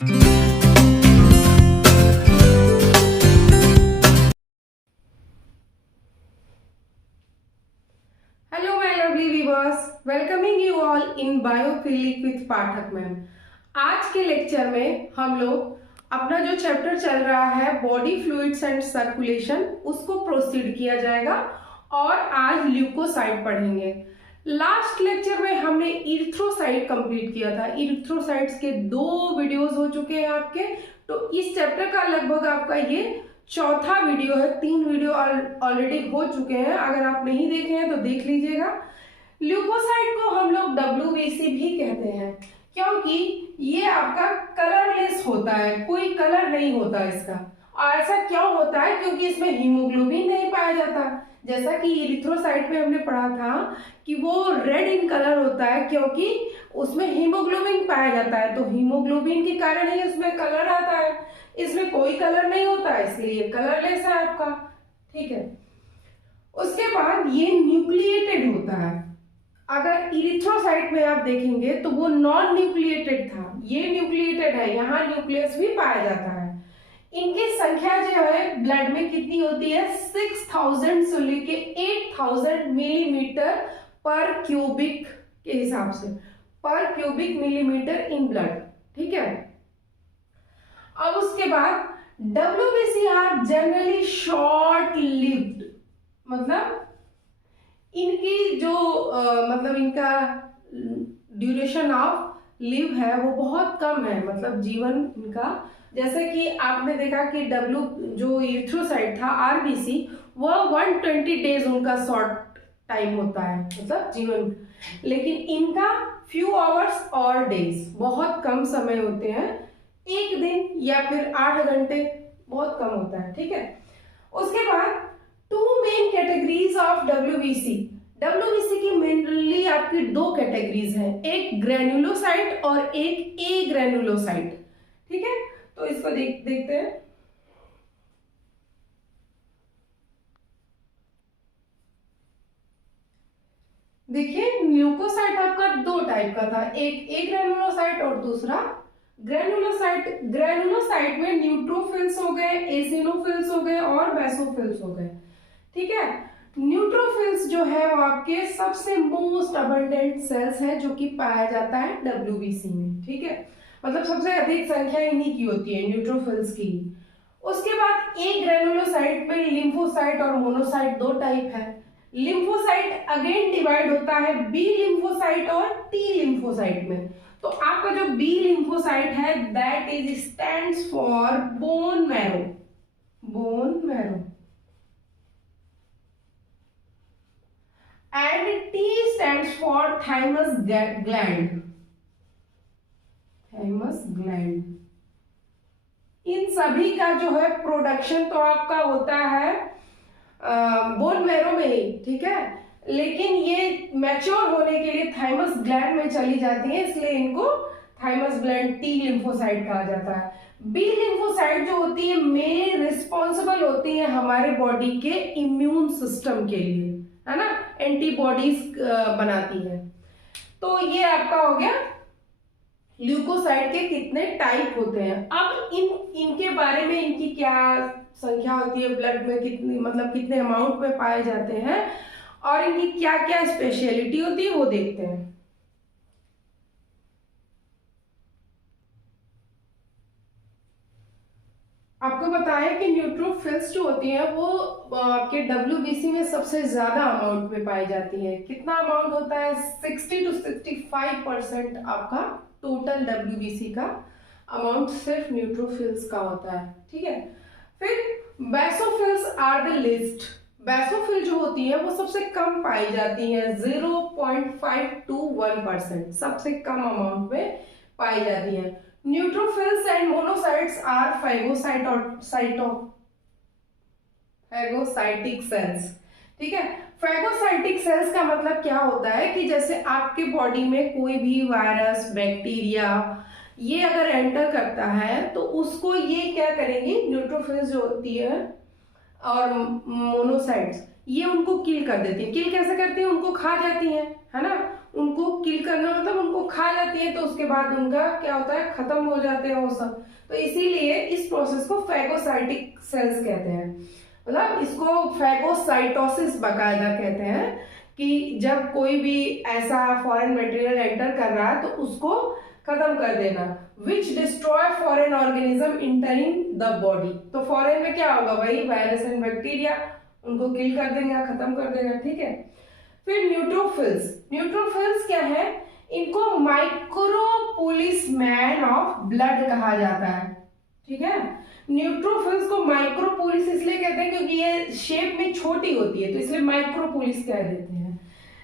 Hello my lovely viewers, welcoming you all in biophilic with Pathak ma'am. आज के lecture में हम लोग अपना जो चैप्टर चल रहा है बॉडी फ्लूइड्स एंड सर्कुलेशन उसको प्रोसीड किया जाएगा और आज ल्यूकोसाइट पढ़ेंगे। लास्ट लेक्चर में हमने इरिथ्रोसाइट कंप्लीट किया था। इरिथ्रोसाइट्स के 2 वीडियोस हो चुके हैं आपके, तो इस चैप्टर का लगभग आपका ये चौथा वीडियो है। 3 वीडियो ऑलरेडी हो चुके हैं, अगर आप नहीं देखे हैं तो देख लीजिएगा। ल्यूकोसाइट को हम लोग WBC भी कहते हैं क्योंकि ये आपका कलरलेस होता है, कोई कलर नहीं होता इसका। और ऐसा क्यों होता है? क्योंकि इसमें हीमोग्लोबिन नहीं पाया जाता। जैसा कि इरिथ्रोसाइट में हमने पढ़ा था कि वो रेड इन कलर होता है क्योंकि उसमें हीमोग्लोबिन पाया जाता है, तो हीमोग्लोबिन के कारण ही उसमें कलर आता है। इसमें कोई कलर नहीं होता, इसलिए कलरलेस है आपका। ठीक है, उसके बाद ये न्यूक्लिएटेड होता है। अगर इरिथ्रोसाइट में आप देखेंगे तो वो नॉन न्यूक्लिएटेड था, ये न्यूक्लिएटेड है, यहाँ न्यूक्लियस भी पाया जाता है। इनकी संख्या जो है ब्लड में कितनी होती है? 6000 से लेके 8000 मिलीमीटर पर क्यूबिक के हिसाब से, पर क्यूबिक मिलीमीटर इन ब्लड। ठीक है, अब उसके बाद WBC are generally short lived, मतलब इनकी जो मतलब इनका ड्यूरेशन ऑफ लिव है वो बहुत कम है, मतलब जीवन इनका। जैसे कि आपने देखा कि जो इरिथ्रोसाइट था RBC, वह 120 डेज उनका शॉर्ट टाइम होता है, मतलब जीवन। लेकिन इनका फ्यू आवर्स और डेज, बहुत कम समय होते हैं, 1 दिन या फिर 8 घंटे, बहुत कम होता है। ठीक है, उसके बाद 2 main categories of WBC। WBC की मेनली आपकी 2 कैटेगरीज हैं, एक ग्रेनुलोसाइट और एक ए ग्रेनुलोसाइट। ठीक है, तो इसको देखते हैं। देखिए, ल्यूकोसाइट आपका 2 टाइप का था, एक ए ग्रेनुलोसाइट और दूसरा ग्रेनुलोसाइट। ग्रेनुलोसाइट में न्यूट्रोफिल्स हो गए, एसिनोफिल्स हो गए और बेसोफिल्स हो गए। ठीक है, न्यूट्रोफिल्स जो है वो आपके सबसे मोस्ट अबंडेंट सेल्स है जो कि पाया जाता है WBC में। ठीक है, मतलब सबसे अधिक संख्या इन्हीं की होती है, न्यूट्रोफिल्स की। उसके बाद ए ग्रेनुलोसाइट में लिम्फोसाइट और मोनोसाइट 2 टाइप है। लिम्फोसाइट अगेन डिवाइड होता है बी लिम्फोसाइट और टी लिम्फोसाइट में। तो आपका जो बी लिम्फोसाइट है that is stands for bone marrow, bone marrow, and T stands for thymus gland, thymus gland. इन सभी का जो है प्रोडक्शन तो आपका होता है बोन मैरो में ही। ठीक है, लेकिन ये मैच्योर होने के लिए थाइमस ग्लैंड में चली जाती है, इसलिए इनको थाइमस ग्लैंड टी लिम्फोसाइट कहा जाता है। बी लिम्फोसाइट जो होती है मेनली रिस्पॉन्सिबल होती है हमारे बॉडी के इम्यून सिस्टम के लिए, है ना, एंटीबॉडीज बनाती है। तो ये आपका हो गया ल्यूकोसाइट के कितने टाइप होते हैं। अब इनके बारे में, इनकी क्या संख्या होती है ब्लड में, कितनी मतलब कितने अमाउंट में पाए जाते हैं और इनकी क्या क्या स्पेशलिटी होती है वो देखते हैं। आपको बताएं कि न्यूट्रोफिल्स जो होती हैं वो आपके WBC में सबसे ज्यादा अमाउंट में पाई जाती है। कितना अमाउंट होता है? 60 to 65% आपका टोटल WBC का अमाउंट सिर्फ न्यूट्रोफिल्स का होता है। ठीक है, फिर basophils are the least. Basophil जो होती है वो सबसे कम पाई जाती है, 0.5 to 1%, सबसे कम अमाउंट में पाई जाती है। Neutrophils and monocytes are phagocytic cells. ठीक है, फैगोसाइटिक सेल्स का मतलब क्या होता है कि जैसे आपके बॉडी में कोई भी वायरस, बैक्टीरिया ये अगर एंटर करता है तो उसको ये क्या करेंगी, न्यूट्रोफिल्स जो होती है और मोनोसाइट्स, ये उनको किल कर देती है। किल कैसे करती है? उनको खा जाती है ना, उनको किल करना मतलब उनको खा जाती है, तो उसके बाद उनका क्या होता है, खत्म हो जाते हैं वो सब। तो इसीलिए इस प्रोसेस को फैगोसाइटिक सेल्स कहते हैं, मतलब इसको फैगोसाइटोसिस बाकायदा कहते हैं, कि जब कोई भी ऐसा फॉरेन मटेरियल एंटर कर रहा है तो उसको खत्म कर देना। Which destroy foreign organism entering the body, तो फॉरेन में क्या होगा भाई, वायरस एंड बैक्टीरिया, उनको किल कर देंगे, खत्म कर देगा, ठीक है। फिर न्यूट्रोफिल्स, न्यूट्रोफिल्स क्या है, इनको माइक्रो पुलिसमैन ऑफ ब्लड कहा जाता है, ठीक है। न्यूट्रोफिल्स को माइक्रोपोलिस इसलिए कहते हैं क्योंकि ये शेप में छोटी होती है, तो इसलिए माइक्रोपोलिस कह देते हैं।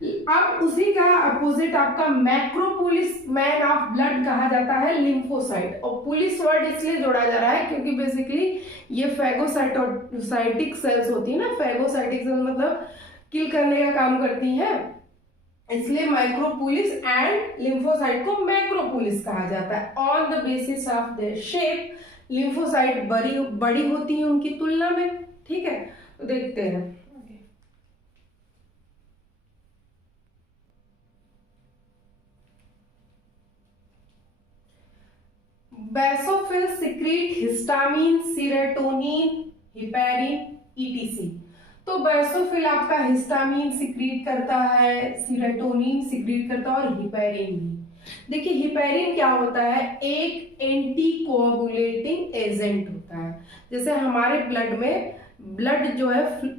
अब उसी का अपोजिट आपका मैक्रोपोलिस मैन ऑफ ब्लड कहा जाता है लिम्फोसाइट, और पुलिस वर्ड इसलिए जोड़ा जा रहा है क्योंकि बेसिकली ये फैगोसाइटिक सेल्स होती है ना, फैगोसाइटिक सेल्स मतलब किल करने का काम करती है, इसलिए माइक्रोपोलिस एंड लिम्फोसाइट को मैक्रोपोलिस कहा जाता है। On the basis of their shape lymphocyte बड़ी होती है उनकी तुलना में, ठीक है। तो देखते हैं, basophil secrete histamine, serotonin, heparin, etc. तो बेसोफिल आपका हिस्टामिन सिक्रीट करता है, सीरोटोनिन सिक्रीट करता है और हिपेरिन भी। देखिए हिपेरिन क्या होता है, एक एंटी कोआगुलेटिंग एजेंट होता है। जैसे हमारे ब्लड में ब्लड जो है,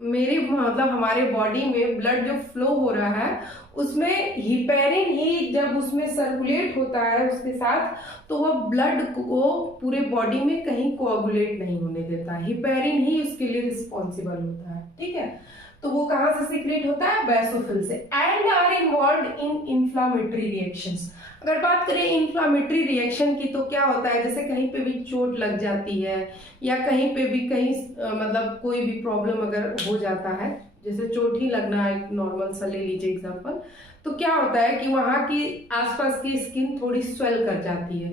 मेरे मतलब हमारे बॉडी में ब्लड जो फ्लो हो रहा है उसमें हिपेरिन ही जब उसमें सर्कुलेट होता है उसके साथ, तो वह ब्लड को पूरे बॉडी में कहीं कोआगुलेट नहीं होने देता, हिपेरिन ही उसके लिए रिस्पॉन्सिबल होता है, ठीक है। तो वो कहाँ से सीक्रेट होता है, बेसोफिल से, and are involve in inflammatory reactions. अगर बात करें इंफ्लामेटरी रिएक्शन की तो क्या होता है, जैसे कहीं पे भी चोट लग जाती है या कहीं पे भी मतलब कोई भी प्रॉब्लम अगर हो जाता है, जैसे चोट ही लगना है, नॉर्मल सा ले लीजिए एग्जांपल, तो क्या होता है कि वहाँ की आसपास की स्किन थोड़ी स्वेल कर जाती है,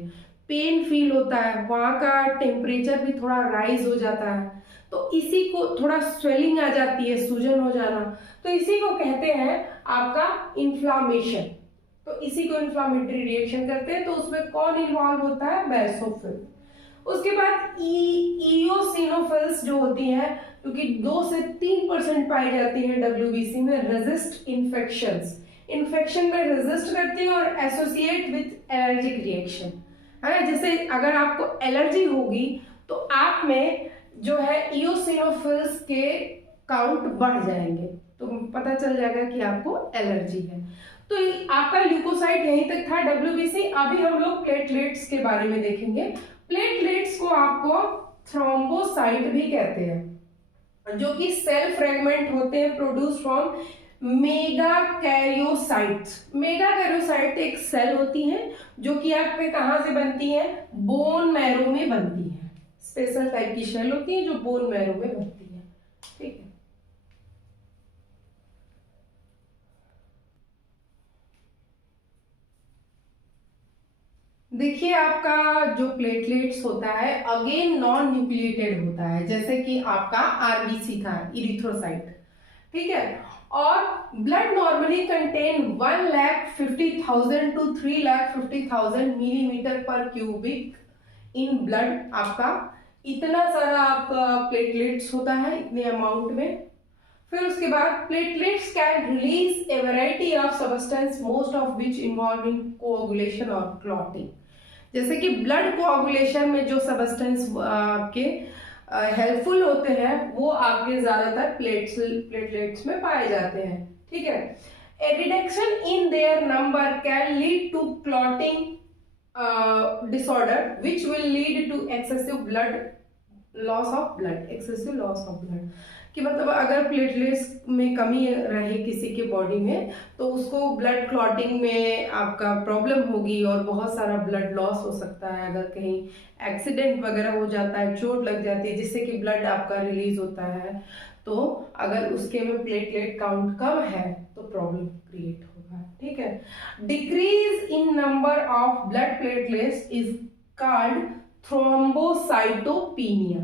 पेन फील होता है, वहाँ का टेम्परेचर भी थोड़ा राइज हो जाता है, तो इसी को थोड़ा स्वेलिंग आ जाती है, सूजन हो जाना, तो इसी को कहते हैं आपका इन्फ्लामेशन। तो इसी को इन्फ्लामेटरी रिएक्शन करते हैं, तो उसमें कौन इन्वॉल्व होता है, बेसोफिल। उसके बाद इओसिनोफिल्स जो होती हैं, क्योंकि 2 से 3% पाई जाती है डब्ल्यूबीसी में, रेजिस्ट इन्फेक्शंस, इन्फेक्शन में रेजिस्ट करती है और एसोसिएट विथ एलर्जिक रिएक्शन, है ना। जैसे अगर आपको एलर्जी होगी तो आप में जो है इओसिनोफिल्स के काउंट बढ़ जाएंगे, तो पता चल जाएगा कि आपको एलर्जी है। तो आपका ल्यूकोसाइट यहीं तक था डब्ल्यूबीसी। अभी हम लोग प्लेटलेट्स के बारे में देखेंगे। प्लेटलेट्स को आपको थ्रोम्बोसाइट भी कहते हैं, जो कि सेल फ्रेगमेंट होते हैं प्रोड्यूस फ्रॉम मेगाकैरियोसाइट्स। मेगाकैरियोसाइट एक सेल होती है जो कि आपके कहां से बनती है, बोन मैरो में बनती है, स्पेशल टाइप की सेल होती है जो बोन मैरो में बनती है, ठीक है। देखिए आपका जो प्लेटलेट्स होता है अगेन नॉन न्यूक्लिएटेड होता है, जैसे कि आपका आरबीसी था, इरिथ्रोसाइट, ठीक है। और blood normally contain 1,50,000 to 3,50,000 millimetre पर क्यूबिक इन ब्लड। आपका इतना सारा आपका प्लेटलेट्स होता है इतने अमाउंट में। फिर उसके बाद platelets can release a variety of substance, most of which involve in coagulation और क्लॉटिंग। जैसे कि ब्लड कोआगुलेशन में जो सब्सटेंस आपके हेल्पफुल होते हैं वो आपके ज्यादातर प्लेटलेट्स में पाए जाते हैं, ठीक है। A reduction in their number can lead to clotting disorder which will lead to excessive blood loss of blood, excessive loss of blood, कि मतलब अगर प्लेटलेट्स में कमी रहे किसी के बॉडी में तो उसको ब्लड क्लॉटिंग में आपका प्रॉब्लम होगी और बहुत सारा ब्लड लॉस हो सकता है। अगर कहीं एक्सीडेंट वगैरह हो जाता है, चोट लग जाती है जिससे कि ब्लड आपका रिलीज होता है, तो अगर उसके में प्लेटलेट काउंट कम है तो प्रॉब्लम क्रिएट होगा, ठीक है। Decrease in number of blood platelets is called thrombocytopenia,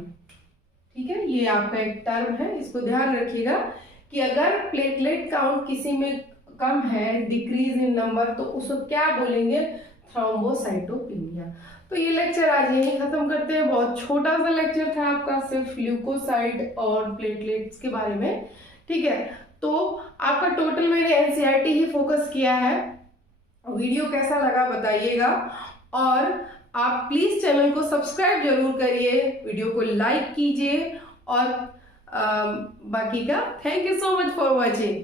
ठीक है। ये आपका एक टर्म है, इसको ध्यान रखिएगा कि अगर प्लेटलेट काउंट किसी में कम है, डिक्रीज इन नंबर, तो उसको क्या बोलेंगे? थ्रोम्बोसाइटोपेनिया। तो ये लेक्चर आज यहीं खत्म करते हैं। बहुत छोटा सा लेक्चर था आपका, सिर्फ ल्यूकोसाइट और प्लेटलेट्स के बारे में, ठीक है। तो आपका टोटल मैंने एनसीईआरटी ही फोकस किया है। वीडियो कैसा लगा बताइएगा, और आप प्लीज चैनल को सब्सक्राइब जरूर करिए, वीडियो को लाइक कीजिए, और बाकी का thank you so much for watching.